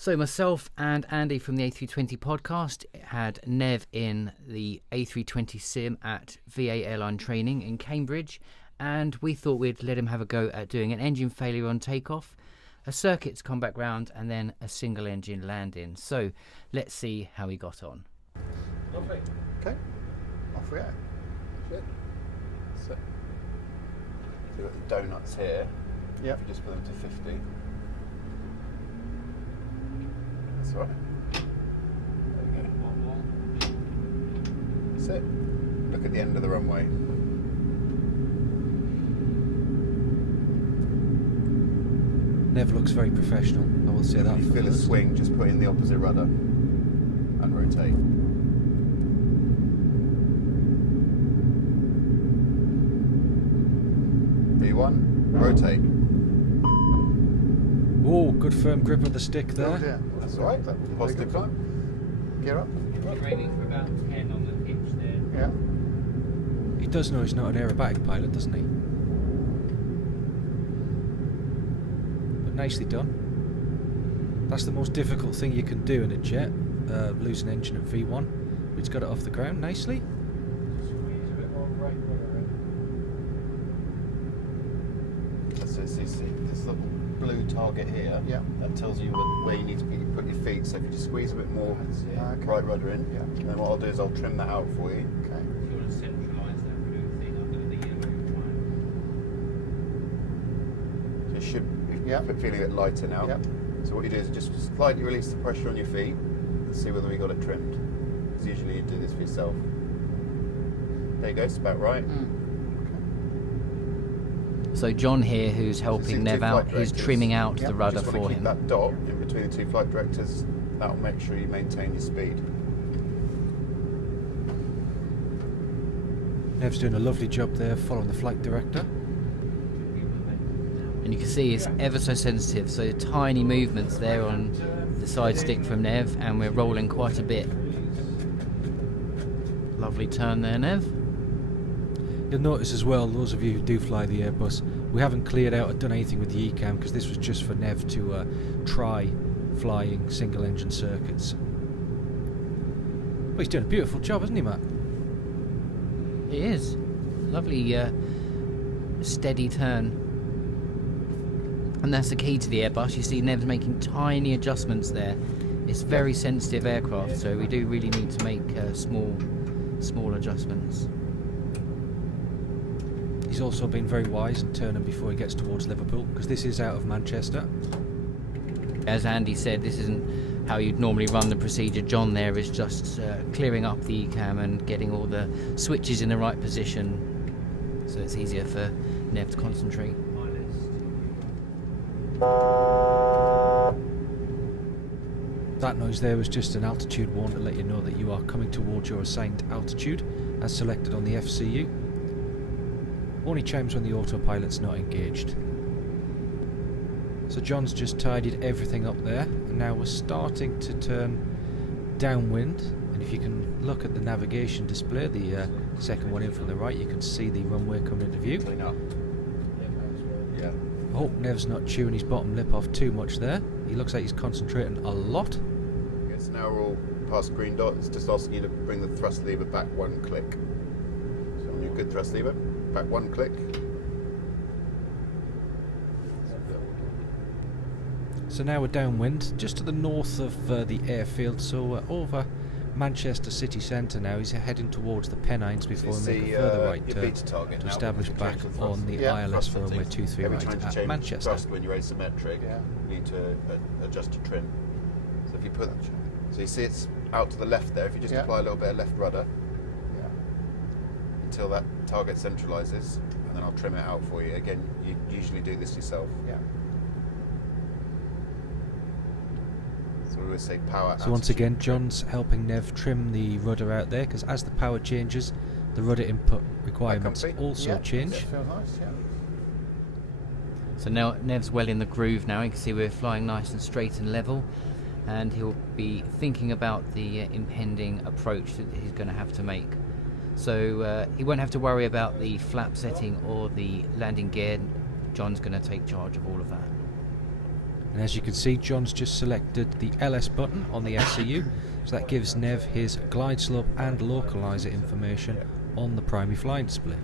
So myself and Andy from the A320 podcast had Nev in the A320 sim at VA Airline Training in Cambridge, and we thought we'd let him have a go at doing an engine failure on takeoff, a circuit to come back round, and then a single engine landing. So let's see how he got on. Lovely. Okay, off we go. Shit. So you've got the donuts here. Yep. If you just put them to 50. That's all right. There we go. That's it. Look at the end of the runway. Nev looks very professional, I will say that. If you feel a swing, just put in the opposite rudder and rotate. V1, rotate. Oh, good firm grip of the stick there. Oh, yeah. That's all right. Positive climb. Gear up. Aiming for about 10 on the pitch there. Yeah. He does know he's not an aerobatic pilot, doesn't he? But nicely done. That's the most difficult thing you can do in a jet, lose an engine at V1. But he's got it off the ground nicely. Squeeze a bit more right rudder in. So this little blue target here, Yeah. that tells you where you need to put your feet. So if you just squeeze a bit more Okay. right rudder in, Yeah. then what I'll do is I'll trim that out for you. Okay. If you want to centralise that blue thing under the yellow line. So you should be Yeah. feeling a bit lighter now. Yeah. So what you do is just slightly release the pressure on your feet and see whether we got it trimmed. Because usually you do this for yourself. There you go, it's about right. So John here, who's So helping see the Nev two out, flight who's directors? trimming out Yep. the rudder Just want for to keep him. that dot in between the two flight directors. That'll make sure you maintain your speed. Nev's doing a lovely job there, following the flight director. And you can see it's ever so sensitive, so tiny movements there on the side stick from Nev, and we're rolling quite a bit. Lovely turn there, Nev. You'll notice as well, those of you who do fly the Airbus, we haven't cleared out or done anything with the ECAM because this was just for Nev to try flying single engine circuits. Well, he's doing a beautiful job, isn't he, Matt? It is. Lovely steady turn. And that's the key to the Airbus. You see Nev's making tiny adjustments there. It's very sensitive aircraft, so we do really need to make small adjustments. He's also been very wise in turning before he gets towards Liverpool because this is out of Manchester. As Andy said, this isn't how you'd normally run the procedure. John there is just clearing up the ECAM and getting all the switches in the right position, so it's easier for Nev to concentrate. That noise there was just an altitude warn to let you know that you are coming towards your assigned altitude as selected on the FCU. Only chimes when the autopilot's not engaged. So John's just tidied everything up there, and now we're starting to turn downwind. And if you can look at the navigation display, the second one in from the right, you can see the runway coming into view. Clean up. Yeah. I hope Nev's not chewing his bottom lip off too much there. He looks like he's concentrating a lot. Okay, so now we're all past green dot. It's just asking you to bring the thrust lever back one click. So on your good thrust lever, back one click. So now we're downwind, just to the north of the airfield, so over Manchester city centre now. He's heading towards the Pennines before we make a further right your turn beta target to now. establish You back change the on thrust. the Yeah. ILS Thrust for runway settings. 23 Every right time you at change Manchester. thrust when you're asymmetric, Yeah. you need to adjust your trim. So if you put, so you see it's out to the left there. If you just Yeah. apply a little bit of left rudder Yeah. until that target centralises, and then I'll trim it out for you. Again, you usually do this yourself. Yeah. So we always say power. So once attitude. again, John's helping Nev trim the rudder out there, because as the power changes, the rudder input requirements comfy? also Yeah. change. Feels nice. Yeah. So now Nev's well in the groove now. You can see we're flying nice and straight and level, and he'll be thinking about the impending approach that he's going to have to make. So he won't have to worry about the flap setting or the landing gear. John's going to take charge of all of that. And as you can see, John's just selected the LS button on the SCU, so that gives Nev his glide slope and localizer information on the primary flying display.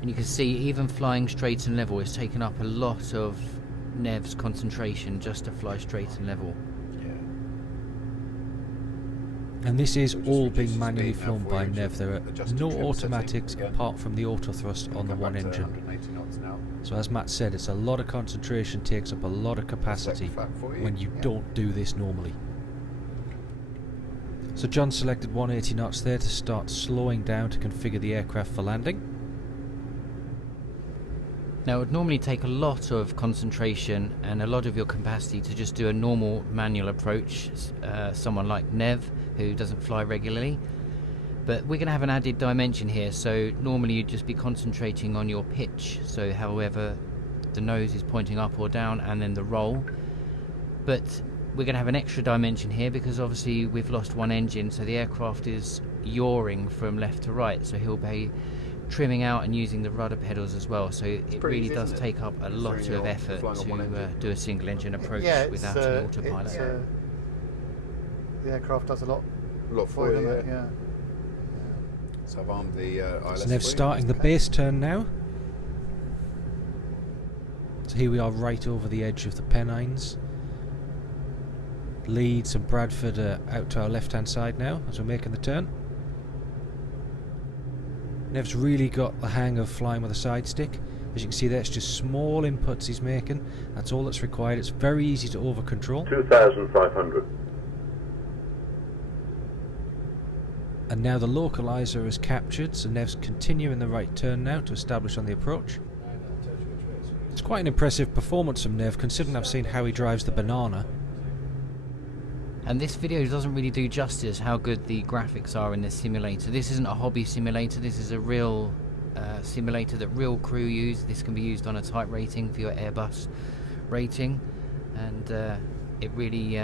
And you can see even flying straight and level is taking up a lot of Nev's concentration just to fly straight and level. And this is We'll just all reduce being the manually speed now flown for by you, Nev. There are adjust the no trim automatics setting again. apart from the auto thrust on the Come one back to engine. 180 knots now. So as Matt said, it's a lot of concentration, takes up a lot of capacity Flat for you. when you Yeah. don't do this normally. So John selected 180 knots there to start slowing down to configure the aircraft for landing. Now it would normally take a lot of concentration and a lot of your capacity to just do a normal manual approach, someone like Nev who doesn't fly regularly. But we're going to have an added dimension here, so normally you'd just be concentrating on your pitch, so however the nose is pointing up or down, and then the roll. But we're going to have an extra dimension here because obviously we've lost one engine, so the aircraft is yawing from left to right, so he'll be trimming out and using the rudder pedals as well, so it pretty really easy, does isn't it? take up a lot Considering of you're effort flying on one to engine. do a single engine approach Yeah, without an autopilot. The aircraft does a lot A lot for for you, you, doesn't it? yeah. So I've armed the ILS So Nev's for you. starting the base turn now. So here we are right over the edge of the Pennines. Leeds and Bradford are out to our left hand side now as we're making the turn. Nev's really got the hang of flying with a side stick. As you can see there, it's just small inputs he's making. That's all that's required. It's very easy to over control. 2,500. And now the localizer is captured, so Nev's continuing the right turn now to establish on the approach. It's quite an impressive performance from Nev, considering I've seen how he drives the Banana. And this video doesn't really do justice how good the graphics are in this simulator. This isn't a hobby simulator, this is a real simulator that real crew use. This can be used on a type rating for your Airbus rating, and it really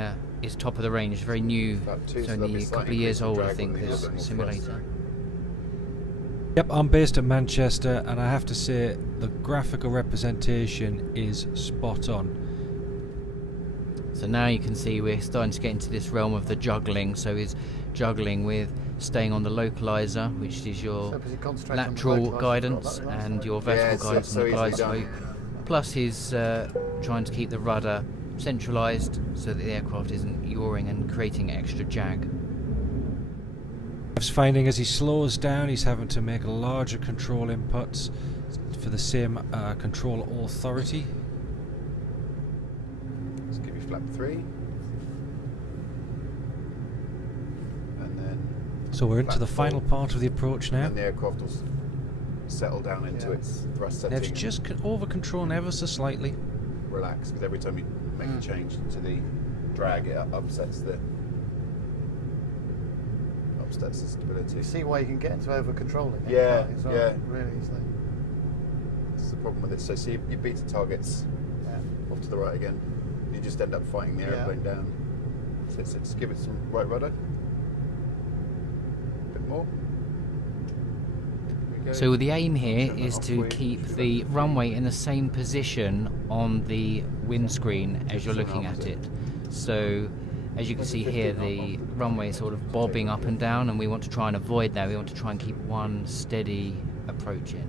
is top of the range. It's very new, About two, it's so there'll be only a slight couple of years increase in old, I drag think, when there's this a bit more simulator. Yep, I'm based at Manchester, and I have to say the graphical representation is spot on. So now you can see we're starting to get into this realm of the juggling. So he's juggling with staying on the localizer, which is your So busy concentrating on the lateral localizer, guidance forgot that, and so- your vertical Yeah, so- guidance so on the glide easily slope. done. Plus he's trying to keep the rudder centralised so that the aircraft isn't yawing and creating extra jag. Nev's finding as he slows down, he's having to make larger control inputs for the same control authority. Let's give you flap 3. And then So we're into flap the final 4. part of the approach now. And the aircraft will settle down into Yeah. its thrust setting. Nev's and just over controlling ever so slightly. relax, because every time you make a change to the drag, it upsets the stability. You see why you can get into over controlling. Yeah, as well, yeah. Really easily. That's the problem with it. So see your beta targets Yeah. off to the right again. You just end up fighting the Yeah. airplane down. So just give it some right rudder. A bit more. There we go. So the aim here Turn that is off to for you. keep Should the I- runway in the same position on the windscreen as you're looking at it. So as you can see here, the runway is sort of bobbing up and down, and we want to try and avoid that. We want to try and keep one steady approach in.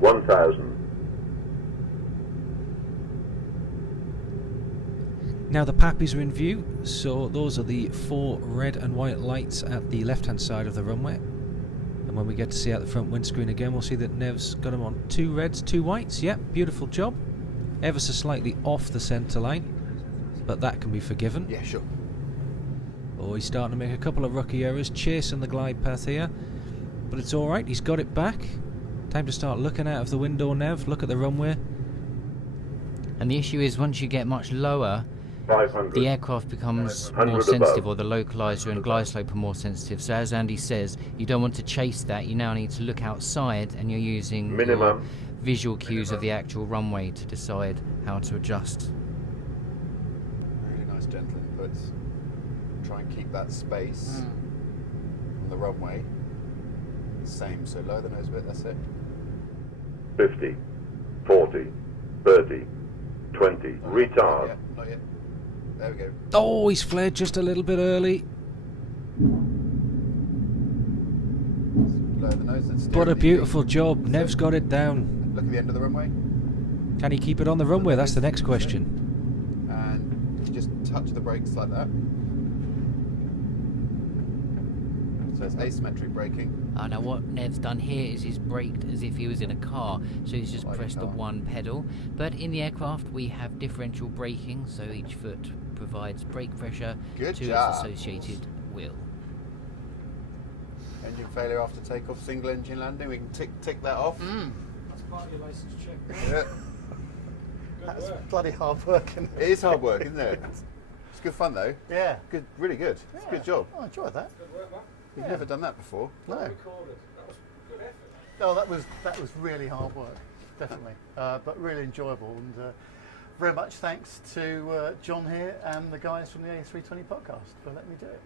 1,000. Now the Pappies are in view, so those are the 4 red and white lights at the left hand side of the runway. And when we get to see out the front windscreen again, we'll see that Nev's got them on 2 reds, 2 whites. Yep, beautiful job. Ever so slightly off the centre line, but that can be forgiven. Yeah, sure. Oh, he's starting to make a couple of rookie errors, chasing the glide path here. But it's alright, he's got it back. Time to start looking out of the window, Nev. Look at the runway. And the issue is once you get much lower, 500. the aircraft becomes 100 more above. sensitive, or the localizer and glide slope are more sensitive. So as Andy says, you don't want to chase that. You now need to look outside, and you're using your Minimum. visual cues of the actual runway to decide how to adjust. Really nice gentle inputs. Try and keep that space on the runway the same. So lower the nose a bit, that's it. 50. 40. 30, 20, retard. Not yet. There we go. Oh, he's flared just a little bit early. Lower the nose and steer But a with the beautiful feet. job. Nev's got it down. Look at the end of the runway. Can he keep it on the runway? That's the next question. And you just touch the brakes like that. So it's asymmetric braking. Now what Nev's done here is he's braked as if he was in a car, so he's just Like a pressed the car. one pedal. But in the aircraft we have differential braking, so each foot provides brake pressure Good to job. its associated wheel. Engine failure after takeoff, single engine landing. We can tick that off. That's part of your license check. Yeah. That's bloody hard work, isn't It is hard work, isn't it? It's good fun though. Yeah. Good, really good. It's a good job. I enjoyed that. You've never done that before. No. No, that was really hard work, definitely, but really enjoyable, and very much thanks to John here and the guys from the A320 podcast for letting me do it.